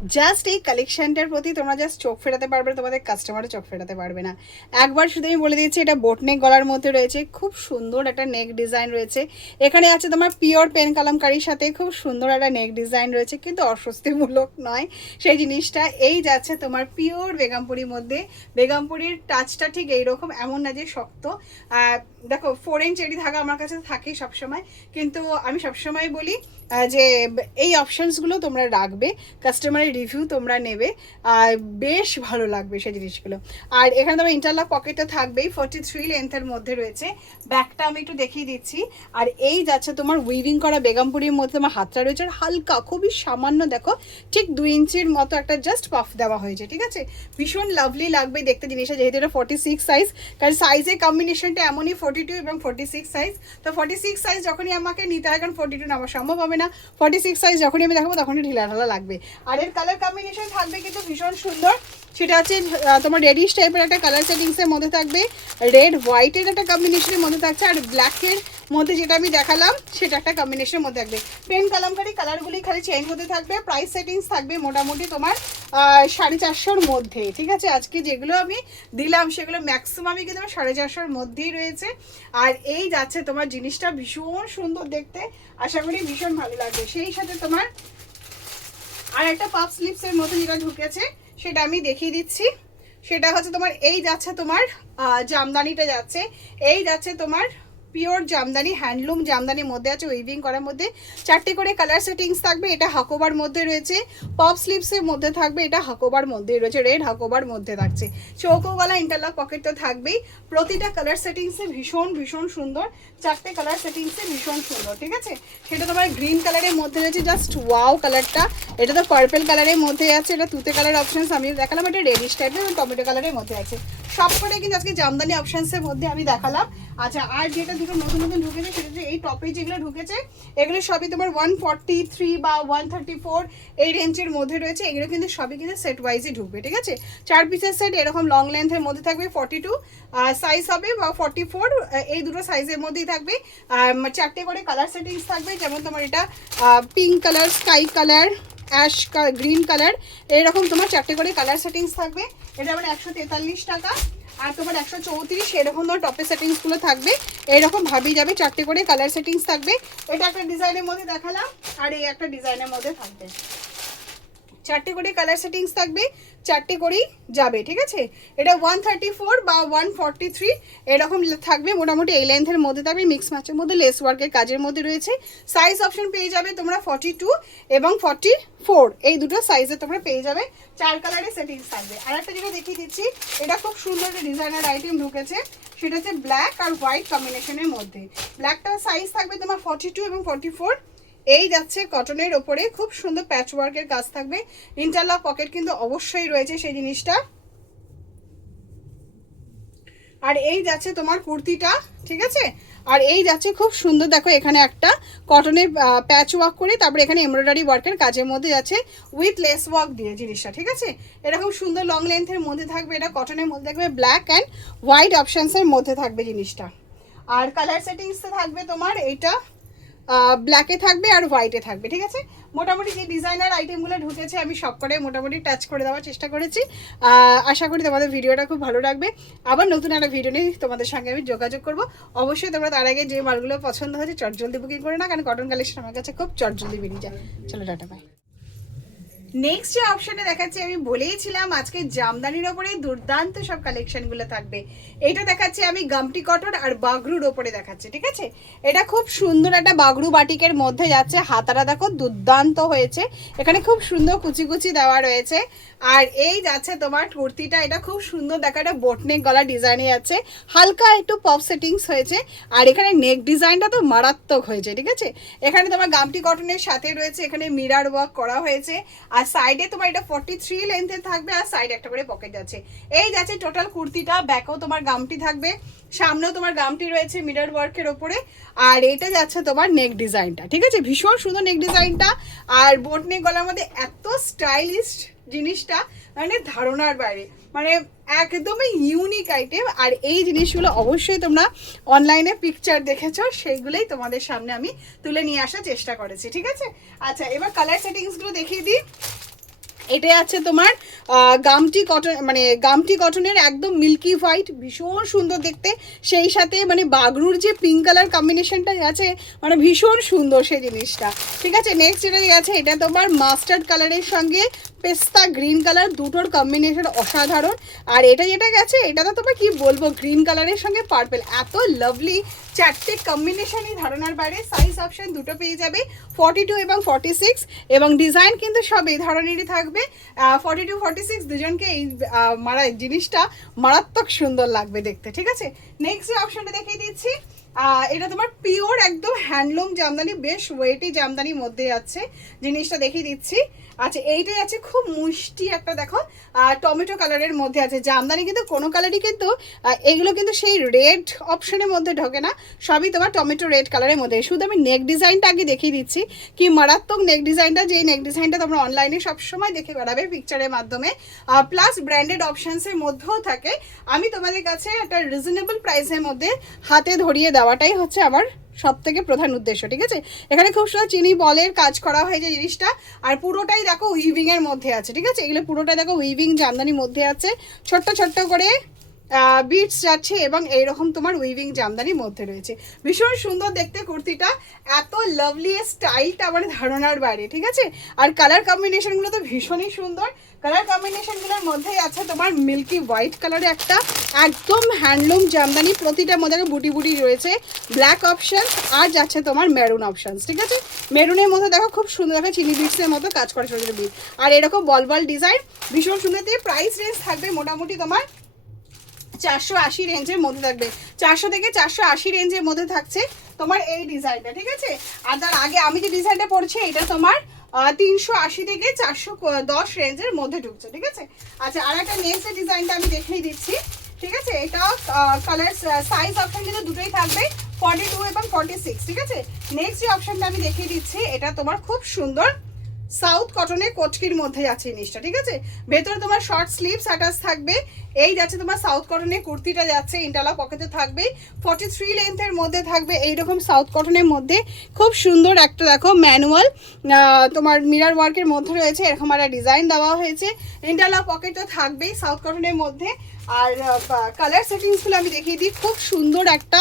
Just এই কালেকশনটার প্রতি তোমরা জাস্ট চোখ ফেরাতে পারবে, তোমাদের কাস্টমারও চোখ ফেরাতে পারবে না। একবার শুধু আমি বলে দিচ্ছি, এটা বোট নেক গলার মধ্যে রয়েছে, খুব সুন্দর একটা নেক ডিজাইন রয়েছে। এখানে আছে তোমার পিওর পেন কালামকারির সাথে খুব সুন্দর একটা নেক ডিজাইন রয়েছে, কিন্তু অস্বস্তিমূলক নয় সেই জিনিসটা। এই যাচ্ছে তোমার পিওর বেগমপুরির মধ্যে, বেগমপুরির টাচটা ঠিক এইরকম, এমন না যে শক্ত। দেখো 4 ইঞ্চ এডি ধাগা আমার কাছে থাকেই সবসময়, কিন্তু আমি সবসময় বলি যে এই অপশানসগুলো তোমরা রাখবে, কাস্টমারের রিভিউ তোমরা নেবে, আর বেশ ভালো লাগবে সেই জিনিসগুলো। আর এখানে তোমার ইন্টারলক পকেটটা থাকবেই, 43 লেন্থের মধ্যে রয়েছে। ব্যাকটা আমি একটু দেখিয়ে দিচ্ছি। আর এই যাচ্ছে তোমার উইভিং করা বেগমপুরির মধ্যে তোমার হাতটা রয়েছে, আর হালকা খুবই সামান্য দেখো ঠিক 2 ইঞ্চির মতো একটা জাস্ট পাফ দেওয়া হয়েছে, ঠিক আছে। ভীষণ লাভলি লাগবে দেখতে জিনিসটা, যেহেতু এটা 46 সাইজ, কারণ সাইজের কম্বিনেশনটা এমনই 42 এবং 46 সাইজ। তো 46 সাইজ যখনই আমাকে নিতে হয়, কারণ 42 নেওয়া সম্ভব হবে না, 46 সাইজ যখনই আমি দেখাবো তখনই ঢিলা ঢালা লাগবে। আর এর কালার কম্বিনেশন থাকবে কিন্তু ভীষণ সুন্দর, সেটা হচ্ছে তোমার রেডিশ টাইপের একটা কালার সেটিংসের মধ্যে থাকবে, রেড হোয়াইটের একটা কম্বিনেশনের মধ্যে থাকছে, আর ব্ল্যাকের মধ্যে যেটা আমি দেখালাম সেটা একটা কম্বিনেশনের মধ্যে থাকবে। পেন কালামকারি কালারগুলি খালি চেঞ্জ হতে থাকবে। প্রাইস সেটিংস থাকবে মোটামুটি তোমার 450-র মধ্যে, ঠিক আছে। আজকে যেগুলো আমি দিলাম সেগুলো ম্যাক্সিমামই কিন্তু 450-র মধ্যেই রয়েছে। আর এই যাচ্ছে তোমার জিনিসটা ভীষণ সুন্দর দেখতে, আশা করি ভীষণ ভালো লাগবে। সেই সাথে তোমার আর একটা পাফ স্লিপসের মতো যেটা ঢুকেছে সেটা আমি দেখিয়ে দিচ্ছি। সেটা হচ্ছে তোমার এই যাচ্ছে তোমার জামদানিটা যাচ্ছে, এই যাচ্ছে তোমার পিওর জামদানি, হ্যান্ডলুম জামদানির মধ্যে আছে, উইভিং করার মধ্যে 4টে করে কালার সেটিংস থাকবে। এটা হাকোবার মধ্যে রয়েছে, পপ স্লিপসের মধ্যে থাকবে, এটা হাকোবার মধ্যে রয়েছে, রেড হাকোবার মধ্যে থাকছে, চৌকোওয়ালা ইন্টারলক পকেট তো থাকবেই। প্রতিটা কালার সেটিংসে ভীষণ ভীষণ সুন্দর, 4টে কালার সেটিংসে ভীষণ সুন্দর, ঠিক আছে। সেটা তোমার গ্রিন কালারের মধ্যে রয়েছে, জাস্ট ওয়াও কালারটা। এটা তো পার্পল কালারের মধ্যে আছে, এটা তুতে কালার অপশানস আমি দেখালাম, এটা রেডিশ টাইপের এবং টমেটো কালারের মধ্যে আছে। সব করে কিন্তু আজকে জামদানি অপশানসের মধ্যে আমি দেখালাম। আচ্ছা, আর যেটা দুটো নতুন নতুন ঢুকেছে সেটা হচ্ছে এই টপে যেগুলো ঢুকেছে, এগুলো সবই তোমার 143 বা 134 এই রেঞ্জের মধ্যে রয়েছে। এগুলো কিন্তু সবই কিন্তু সেট ওয়াইজই ঢুকবে, ঠিক আছে। 4 পিসের সেট এরকম লং লেন্থের মধ্যে থাকবে, 42 সাইজ হবে বা 44, এই দুটো সাইজের মধ্যেই থাকবে। 4টে করে কালার সেটিংস থাকবে, যেমন তোমার এটা pink colour, sky colour, ash green colour, এরকম তোমার 4টে করে কালার সেটিংস থাকবে। এটা আবার 143 টাকা। আর তোমার 134 এরকম ধর টপের সেটিংসগুলো থাকবে, এরকম ভাবেই যাবে, 4টে করে কালার সেটিংস থাকবে। এটা একটা ডিজাইনের মধ্যে দেখালাম, আর এই একটা ডিজাইনের মধ্যে থাকবে, 4টে করে কালার সেটিংস থাকবে, 4টে করেই যাবে, ঠিক আছে। এটা 134 বা 143 এরকম থাকবে, মোটামুটি এই লেন্থের মধ্যে থাকবে, মিক্স ম্যাচের মধ্যে লেস ওয়ার্কের কাজের মধ্যে রয়েছে। সাইজ অপশন পেয়ে যাবে তোমরা 42 এবং 44, এই দুটো সাইজে তোমরা পেয়ে যাবে। 4 কালারের সেটিংস থাকবে। আর একটা যেটা দেখিয়ে দিচ্ছি, এটা খুব সুন্দর একটা ডিজাইনার আইটেম ঢুকেছে, সেটা হচ্ছে ব্ল্যাক আর হোয়াইট কম্বিনেশনের মধ্যে। ব্ল্যাকটার সাইজ থাকবে তোমার 42 এবং 44, এই যাচ্ছে কটনের ওপরে, খুব সুন্দর প্যাচ ওয়ার্কের কাজ থাকবে, ইন্টারলক পকেট কিন্তু অবশ্যই রয়েছে সেই জিনিসটা। আর এই যাচ্ছে তোমার কুর্তিটা, ঠিক আছে। আর এই যাচ্ছে খুব সুন্দর, দেখো এখানে একটা কটনের প্যাচ ওয়ার্ক করে, তারপরে এখানে এমব্রয়ডারি ওয়ার্কের কাজের মধ্যে যাচ্ছে উইথ লেস ওয়ার্ক দিয়ে জিনিসটা, ঠিক আছে। এরকম সুন্দর লং লেন্থের মধ্যে থাকবে, এটা কটনের মধ্যে থাকবে, ব্ল্যাক অ্যান্ড হোয়াইট অপশানসের মধ্যে থাকবে জিনিসটা। আর কালার সেটিংসে থাকবে তোমার এইটা ব্ল্যাকে থাকবে আর হোয়াইটে থাকবে, ঠিক আছে। মোটামুটি যে ডিজাইনার আইটেমগুলো ঢুকেছে আমি সব করে মোটামুটি টাচ করে দেওয়ার চেষ্টা করেছি। আশা করি তোমাদের ভিডিওটা খুব ভালো লাগবে। আবার নতুন একটা ভিডিও নিয়ে তোমাদের সঙ্গে আমি যোগাযোগ করব। অবশ্যই তোমরা তার আগে যে মালগুলো পছন্দ হয়েছে চটজলদি বুকিং করে না, কারণ কটন কালেকশন আমার কাছে খুব চটজলদি বেরিয়ে যায়। চলো টাটা বাই। নেক্সট যে অপশনে দেখাচ্ছি, আমি বলেইছিলাম আজকে জামদানির ওপরে দুর্দান্ত সব কালেকশনগুলো থাকবে। এইটা দেখাচ্ছি আমি গামটি কটন আর বাগরুর ওপরে দেখাচ্ছি, ঠিক আছে। এটা খুব সুন্দর একটা বাগরু বাটিকের মধ্যে যাচ্ছে, হাতারা দেখো দুর্দান্ত হয়েছে, এখানে খুব সুন্দর কুচি কুচি দেওয়া রয়েছে। আর এই যাচ্ছে তোমার কুর্তিটা, এটা খুব সুন্দর দেখো, এটা বোটনেক গলা ডিজাইনে যাচ্ছে, হালকা একটু পপ সেটিংস হয়েছে। আর এখানে নেক ডিজাইনটা তো মারাত্মক হয়েছে, ঠিক আছে। এখানে তোমার গামটি কটনের সাথে রয়েছে এখানে মিরার ওয়ার্ক করা হয়েছে। আর সাইডে তোমার এটা 43 লেন্থের থাকবে, আর সাইডে একটা করে পকেট যাচ্ছে। এই যাচ্ছে টোটাল কুর্তিটা, ব্যাকেও তোমার গামটি থাকবে, সামনেও তোমার গামটি রয়েছে মিরার ওয়ার্কের ওপরে। আর এটা যাচ্ছে তোমার নেক ডিজাইনটা, ঠিক আছে, ভীষণ সুন্দর নেক ডিজাইনটা। আর বোট নেক গলার মধ্যে এত স্টাইলিশ জিনিসটা, মানে ধারণার বাইরে, মানে একদমই ইউনিক আইটেম। আর এই জিনিসগুলো অবশ্যই তোমরা অনলাইনে পিকচার দেখেছো, সেইগুলোই তোমাদের সামনে আমি তুলে নিয়ে আসার চেষ্টা করেছি, ঠিক আছে। আচ্ছা, এবার কালার সেটিংসগুলো দেখিয়ে দিই। এটাই আছে তোমার গামটি কটন, মানে গামটি কটনের একদম মিল্কি হোয়াইট, ভীষণ সুন্দর দেখতে। সেই সাথে মানে বাগরুর যে পিঙ্ক কালার কম্বিনেশনটা আছে, মানে ভীষণ সুন্দর সেই জিনিসটা। ঠিক আছে, নেক্সট যেটা আছে এটা তোমার মাস্টার্ড কালারের সঙ্গে পেস্তা গ্রিন কালার, দুটোর কম্বিনেশন অসাধারণ। আর এটা যেটা গেছে এটা তো তোমার কি বলবো, গ্রিন কালারের সঙ্গে পার্পেল, এত লাভলি চারটে কম্বিনেশনই ধারণার বাইরে। সাইজ অপশন দুটো পেয়ে যাবে, 42 এবং 46, এবং ডিজাইন কিন্তু সব এই ধরনেরই থাকবে। 42 46 দুজনকে এই জিনিসটা মারাত্মক সুন্দর লাগবে দেখতে। ঠিক আছে, নেক্সট যে অপশনটা দেখিয়ে দিচ্ছি, এটা তোমার পিওর একদম হ্যান্ডলুম জামদানি, বেশ ওয়েটি জামদানির মধ্যে আছে জিনিসটা দেখিয়ে দিচ্ছি। আচ্ছা, এইটাই আছে খুব মিষ্টি একটা, দেখো টমেটো কালারের মধ্যে আছে জামদানি, কিন্তু কোনো কালারই কিন্তু এগুলো কিন্তু সেই রেড অপশনের মধ্যে ঢোকে না, সবই তোমার টমেটো রেড কালারের মধ্যে। শুধু আমি নেক ডিজাইনটা আগে দেখিয়ে দিচ্ছি, কি মারাত্মক নেক ডিজাইনটা, যে নেক ডিজাইনটা তোমরা অনলাইনে সবসময় দেখে বেড়াবে পিকচারের মাধ্যমে, প্লাস ব্র্যান্ডেড অপশানসের মধ্যেও থাকে। আমি তোমাদের কাছে একটা রিজনেবল প্রাইসের মধ্যে হাতে ধরিয়ে দেওয়াটাই হচ্ছে আমার সব থেকে প্রধান উদ্দেশ্য। ঠিক আছে, এখানে খুব সুন্দর চিনি বলের কাজ করা হয় যে জিনিসটা, আর পুরোটাই দেখো উইভিং এর মধ্যে আছে। ঠিক আছে, এগুলো পুরোটাই দেখো উইভিং জামদানির মধ্যে আছে, ছোট্ট ছোট্ট করে বিটস যাচ্ছে, এবং এইরকম তোমার উইভিং জামদানির মধ্যে রয়েছে। ভীষণ সুন্দর দেখতে কুর্তিটা, এত লাভলি স্টাইলটা আমার ধারণার বাইরে। ঠিক আছে, আর কালার কম্বিনেশনগুলো তো ভীষণই সুন্দর। কালার কম্বিনেশনগুলোর মধ্যেই আছে তোমার মিল্কি হোয়াইট কালারের একটা একদম হ্যান্ডলুম জামদানি, প্রতিটার মধ্যে বুটি বুটি রয়েছে, ব্ল্যাক অপশন, আর যাচ্ছে তোমার মেরুন অপশন। ঠিক আছে, মেরুনের মধ্যে দেখো খুব সুন্দর, দেখো চিনি বিটসের মতো কাজ করে ছোটো ছোটো বিট, আর এরকম বল বল ডিজাইন, ভীষণ সুন্দর। দিয়ে প্রাইস রেঞ্জ থাকবে মোটামুটি তোমার 480 রেঞ্জের মধ্যে থাকবে, 400 থেকে 480 রেঞ্জের মধ্যে থাকছে তোমার এই ডিজাইনটা। ঠিক আছে, আর তার আগে আমি যে ডিজাইনটা পড়ছি এটা তোমার 380 থেকে 410 রেঞ্জের মধ্যে ঢুকছে। ঠিক আছে, আচ্ছা, আর একটা নেক্সট ডিজাইনটা আমি দেখিয়ে দিচ্ছি। ঠিক আছে, এটা কালার সাইজ অপশন কিন্তু দুটোই থাকবে, 42 এবং 46। ঠিক আছে, নেক্সট যে অপশনটা আমি দেখিয়ে দিচ্ছি, এটা তোমার খুব সুন্দর সাউথ কটনের কোচকির মধ্যে আছে জিনিসটা। ঠিক আছে, ভেতরে তোমার শর্ট স্লিভস অ্যাটাচ থাকবে, এই যাচ্ছে তোমার সাউথ কটনের কুর্তিটা যাচ্ছে ইন্টারলক পকেটে থাকবে, 43 লেন্থের মধ্যে থাকবে, এইরকম সাউথ কটনের মধ্যে খুব সুন্দর একটা দেখো ম্যানুয়াল তোমার মিরার ওয়ার্কের মধ্যে রয়েছে, এরকম একটা ডিজাইন দেওয়া হয়েছে, ইন্টারলক পকেটও থাকবেই সাউথ কটনের মধ্যে। আর কালার সেটিংসগুলো আমি দেখিয়ে দিই, খুব সুন্দর একটা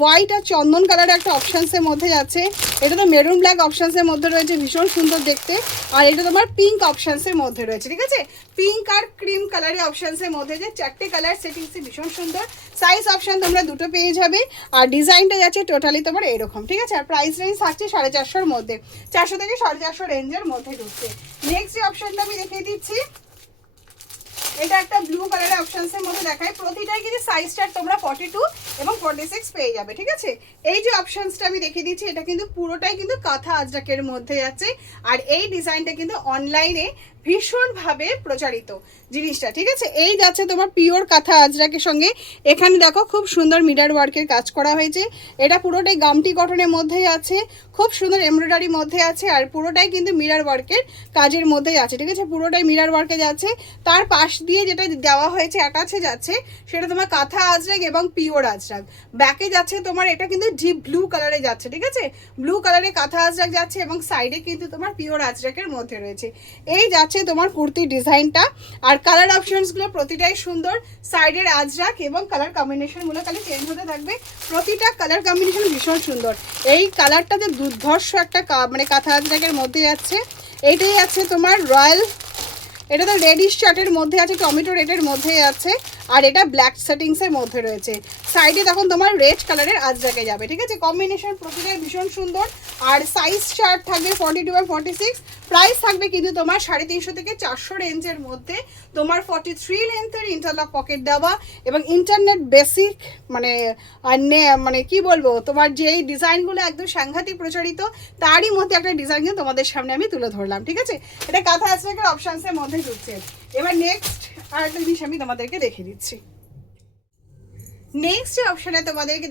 হোয়াইট আর চন্দন কালারের একটা অপশানসের মধ্যে যাচ্ছে, এটা তো মেরুন ব্ল্যাক অপশানসের মধ্যে রয়েছে, ভীষণ সুন্দর দেখতে। আর এটা তোমার পিঙ্ক অপশানসের মধ্যে রয়েছে। ঠিক আছে, পিঙ্ক আর ক্রিম কালারের অপশানসের মধ্যে যে চারটে কালার সেটিংসে ভীষণ সুন্দর। সাইজ অপশান তোমরা দুটো পেয়ে যাবে, আর ডিজাইনটা যাচ্ছে টোটালি তোমার এরকম। ঠিক আছে, আর প্রাইস রেঞ্জ থাকছে 450-র মধ্যে, 400 থেকে 450 রেঞ্জের মধ্যে ঢুকছে। নেক্সট যে অপশানটা আমি দেখিয়ে দিচ্ছি, এটা একটা ব্লু কালারের অপশনসের মধ্যে দেখায়, প্রতিটাই কিন্তু সাইজ চার্ট তোমরা 42 এবং 46 পেয়ে যাবে। ঠিক আছে, এই যে অপশনসটা আমি দেখিয়ে দিচ্ছি, এটা কিন্তু পুরোটাই কিন্তু কাঁথা আজরাকের মধ্যে আছে, আর এই ডিজাইনটা কিন্তু অনলাইনে ভীষণভাবে প্রচারিত জিনিসটা। ঠিক আছে, এই যাচ্ছে তোমার পিওর কাঁথা আজরাকের সঙ্গে, এখানে দেখো খুব সুন্দর মিরার ওয়ার্কের কাজ করা হয়েছে, এটা পুরোটাই গামটি কটনের মধ্যেই আছে, খুব সুন্দর এমব্রয়ডারির মধ্যে আছে, আর পুরোটাই কিন্তু মিরার ওয়ার্কের কাজের মধ্যেই আছে। ঠিক আছে, পুরোটাই মিরার ওয়ার্কে যাচ্ছে, তার পাশ দিয়ে যেটা দেওয়া হয়েছে অ্যাটাচে যাচ্ছে সেটা তোমার কাঁথা আজরাক এবং পিওর আজরাক। ব্যাকে যাচ্ছে তোমার এটা কিন্তু ডিপ ব্লু কালারে যাচ্ছে। ঠিক আছে, ব্লু কালারে কাঁথা আজরাক যাচ্ছে, এবং সাইডে কিন্তু তোমার পিওর আজরাকের মধ্যে রয়েছে। এই যাচ্ছে তোমার কুর্তির ডিজাইনটা, আর কালার অপশনসগুলো প্রতিটাই সুন্দর, সাইডের আজরাক এবং কালার কম্বিনেশনগুলো খালি চেঞ্জ হতে থাকবে, প্রতিটা কালার কম্বিনেশন ভীষণ সুন্দর। এই কালারটাতে দুর্ধর্ষ একটা মানে কাঁথা আজরাকের মধ্যে যাচ্ছে, এইটাই আছে তোমার রয়্যাল, এটা তো রেডিশ চার্টের মধ্যে আছে, টমেটো রেডের মধ্যে আছে, আর এটা ব্ল্যাক সেটিংসের মধ্যে রয়েছে, সাইডে তখন তোমার রেড কালারের আজরাকে যাবে। ঠিক আছে, কম্বিনেশন প্রতিটাই ভীষণ সুন্দর, আর সাইজ চার্ট থাকবে 42 আর 46, প্রাইস থাকবে কিন্তু তোমার 350 থেকে 400 রেঞ্জের মধ্যে, তোমার 43 লেন্থের ইন্টারলক পকেট দেওয়া, এবং ইন্টারনেট বেসিক মানে মানে কি বলবো, তোমার যেই ডিজাইনগুলো একদম সাংঘাতিক প্রচারিত, তারই মধ্যে একটা ডিজাইন কিন্তু তোমাদের সামনে আমি তুলে ধরলাম। ঠিক আছে, এটা কাঁথা আজরাকের অপশানসের মধ্যে ঢুকছে। এবার নেক্সট আর একটা জিনিস আমি তোমাদেরকে দেখিয়ে দিচ্ছি। নেক্সট যে অপশনে তোমাদেরকে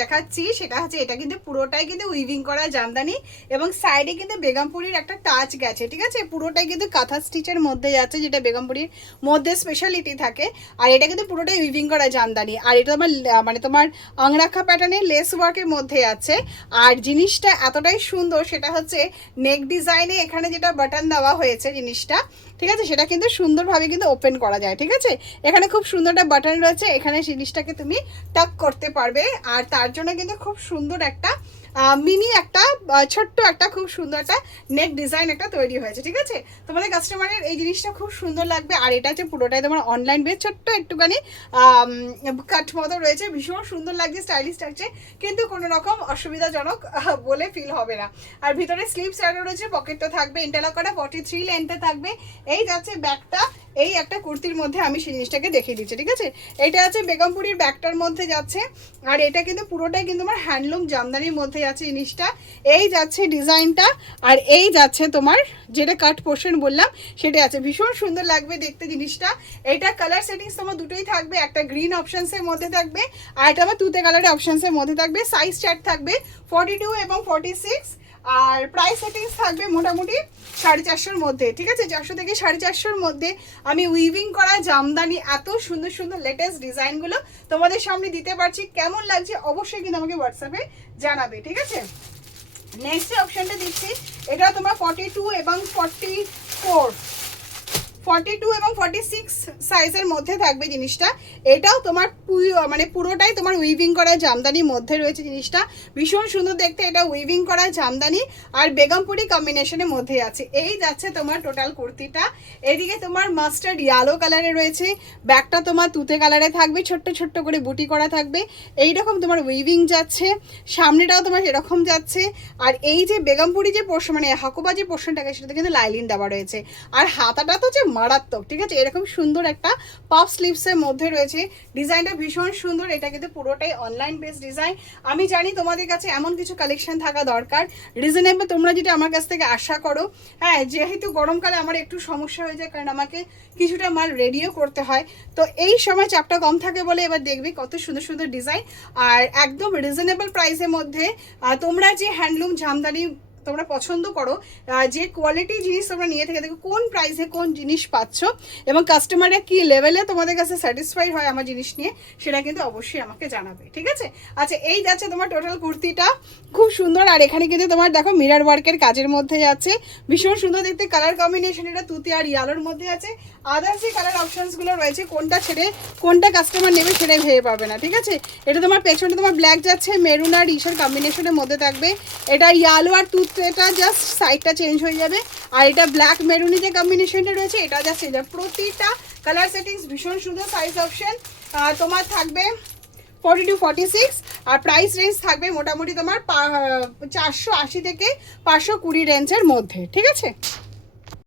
দেখাচ্ছি সেটা হচ্ছে, এটা কিন্তু পুরোটাই কিন্তু উইভিং করা জামদানি, এবং সাইডে কিন্তু বেগমপুরির একটা টাচ গেছে। ঠিক আছে, পুরোটাই কিন্তু কাঁথা স্টিচের মধ্যে যাচ্ছে, যেটা বেগমপুরির মধ্যে স্পেশালিটি থাকে, আর এটা কিন্তু পুরোটাই উইভিং করা জামদানি, আর এটা তোমার মানে তোমার আংরাখা প্যাটার্নের লেস ওয়ার্কের মধ্যে আছে। আর জিনিসটা এতটাই সুন্দর, সেটা হচ্ছে নেক ডিজাইনে এখানে যেটা বাটন দেওয়া হয়েছে জিনিসটা, ঠিক আছে, সেটা কিন্তু সুন্দরভাবে কিন্তু ওপেন করা যায়। ঠিক আছে, এখানে খুব সুন্দর একটা বাটন রয়েছে, এখানে জিনিসটাকে তুমি টাক করতে পারবে। আর তার জন্য কিন্তু খুব সুন্দর একটা মিনি একটা ছোট্ট একটা খুব সুন্দর একটা নেক ডিজাইন একটা তৈরি হয়েছে। ঠিক আছে, তোমাদের কাস্টমারের এই জিনিসটা খুব সুন্দর লাগবে। আর এটা হচ্ছে পুরোটাই তোমার অনলাইন বেস, ছোট্ট একটুখানি কাট মতো রয়েছে, ভীষণ সুন্দর লাগছে, স্টাইলিশ লাগছে, কিন্তু কোনো রকম অসুবিধাজনক বলে ফিল হবে না। আর ভিতরে স্লিভস আরও রয়েছে, পকেটটা থাকবে ইন্টারলক করা, 43 লেন্থে থাকবে। এই যাচ্ছে ব্যাগটা, এই একটা কুর্তির মধ্যে আমি সেই জিনিসটাকে দেখিয়ে দিচ্ছি। ঠিক আছে, এটা আছে বেগমপুরীর ব্যাগটার মধ্যে যাচ্ছে। আর এটা কিন্তু পুরোটাই কিন্তু আমার হ্যান্ডলুম জামদানির মধ্যে আছে জিনিসটা। এই যাচ্ছে ডিজাইনটা, আর এই যাচ্ছে তোমার যেটা কাট পোর্শন বললাম সেটা আছে, ভীষণ সুন্দর লাগবে দেখতে জিনিসটা। এটা কালার সেটিংস তোমার দুটোই থাকবে, একটা গ্রিন অপশনসের মধ্যে থাকবে আর এটা আবার তুতে কালারের অপশনসের মধ্যে থাকবে। সাইজ চার্ট থাকবে 42 এবং 46, আর প্রাইস সেটিংস থাকবে মোটামুটি 450-এর মধ্যে। ঠিক আছে, 400 থেকে 450-এর মধ্যে আমি উইভিং করা জামদানি এত সুন্দর সুন্দর লেটেস্ট ডিজাইনগুলো তোমাদের সামনে দিতে পারছি। কেমন লাগছে অবশ্যই কিন্তু আমাকে হোয়াটসঅ্যাপে জানাবে। ঠিক আছে, নেক্সট যে অপশনটা দিচ্ছি এটা তোমার 42 এবং 42 এবং 46 সাইজের মধ্যে থাকবে জিনিসটা। এটাও তোমার মানে পুরোটাই তোমার উইভিং করা জামদানির মধ্যে রয়েছে জিনিসটা, ভীষণ সুন্দর দেখতে। এটা উইভিং করা জামদানি আর বেগমপুরি কম্বিনেশনের মধ্যে আছে। এই যাচ্ছে তোমার টোটাল কুর্তিটা। এদিকে তোমার মাস্টার্ড ইয়েলো কালারে রয়েছে, ব্যাকটা তোমার তুতে কালারে থাকবে, ছোট্ট ছোট্ট করে বুটি করা থাকবে, এইরকম তোমার উইভিং যাচ্ছে, সামনেটাও তোমার এরকম যাচ্ছে। আর এই যে বেগমপুরি যে পোর্শন মানে হাকুবা যে পোর্শনটাকে সেটাতে কিন্তু লাইলিন দেওয়া রয়েছে। আর হাতাটা তো যে মারাত্মক। ঠিক আছে, এরকম সুন্দর একটা পপ স্লিভসের মধ্যে রয়েছে, ডিজাইনটা ভীষণ সুন্দর। এটা কিন্তু পুরোটাই অনলাইন বেস ডিজাইন। আমি জানি তোমাদের কাছে এমন কিছু কালেকশন থাকা দরকার রিজনেবল, তোমরা যেটা আমার কাছ থেকে আশা করো। হ্যাঁ, যেহেতু গরমকালে আমার একটু সমস্যা হয়ে যায়, কারণ আমাকে কিছুটা মাল রেডিও করতে হয়, তো এই সময় চাপটা কম থাকে বলে এবার দেখবি কত সুন্দর সুন্দর ডিজাইন আর একদম রিজনেবল প্রাইসের মধ্যে। তোমরা যে হ্যান্ডলুম জামদানি তোমরা পছন্দ করো, যে কোয়ালিটি জিনিস তোমরা নিয়ে থেকে দেখো কোন প্রাইসে কোন জিনিস পাচ্ছ এবং কাস্টমাররা কি লেভেলে তোমাদের কাছে স্যাটিসফাইড হয় আমার জিনিস নিয়ে, সেটা কিন্তু অবশ্যই আমাকে জানাবে। ঠিক আছে, আচ্ছা এই যাচ্ছে তোমার টোটাল কুর্তিটা, খুব সুন্দর। আর এখানে কিন্তু তোমার দেখো মিরার ওয়ার্কের কাজের মধ্যে যাচ্ছে, ভীষণ সুন্দর দেখতে। কালার কম্বিনেশন এটা তুতি আর ইয়ালোর মধ্যে আছে। আদার্স যে কালার অপশনসগুলো রয়েছে কোনটা ছেড়ে কোনটা কাস্টমার নেবে সেটাই ভেবে পাবে না। ঠিক আছে, এটা তোমার পেছনে তোমার ব্ল্যাক যাচ্ছে, মেরুন আর ইসের কম্বিনেশনের মধ্যে থাকবে। এটা ইয়ালো আর তুত, এটা জাস্ট সাইডটা চেঞ্জ হয়ে যাবে। আর এটা ব্ল্যাক মেরুনি যে কম্বিনেশনটা রয়েছে এটা জাস্ট চেঞ্জ হবে। প্রতিটা কালার সেটিংস ভীষণ সুন্দর। সাইজ অপশন তোমার থাকবে 42, 46 আর প্রাইস রেঞ্জ থাকবে মোটামুটি তোমার 480 থেকে 520 রেঞ্জের মধ্যে। ঠিক আছে।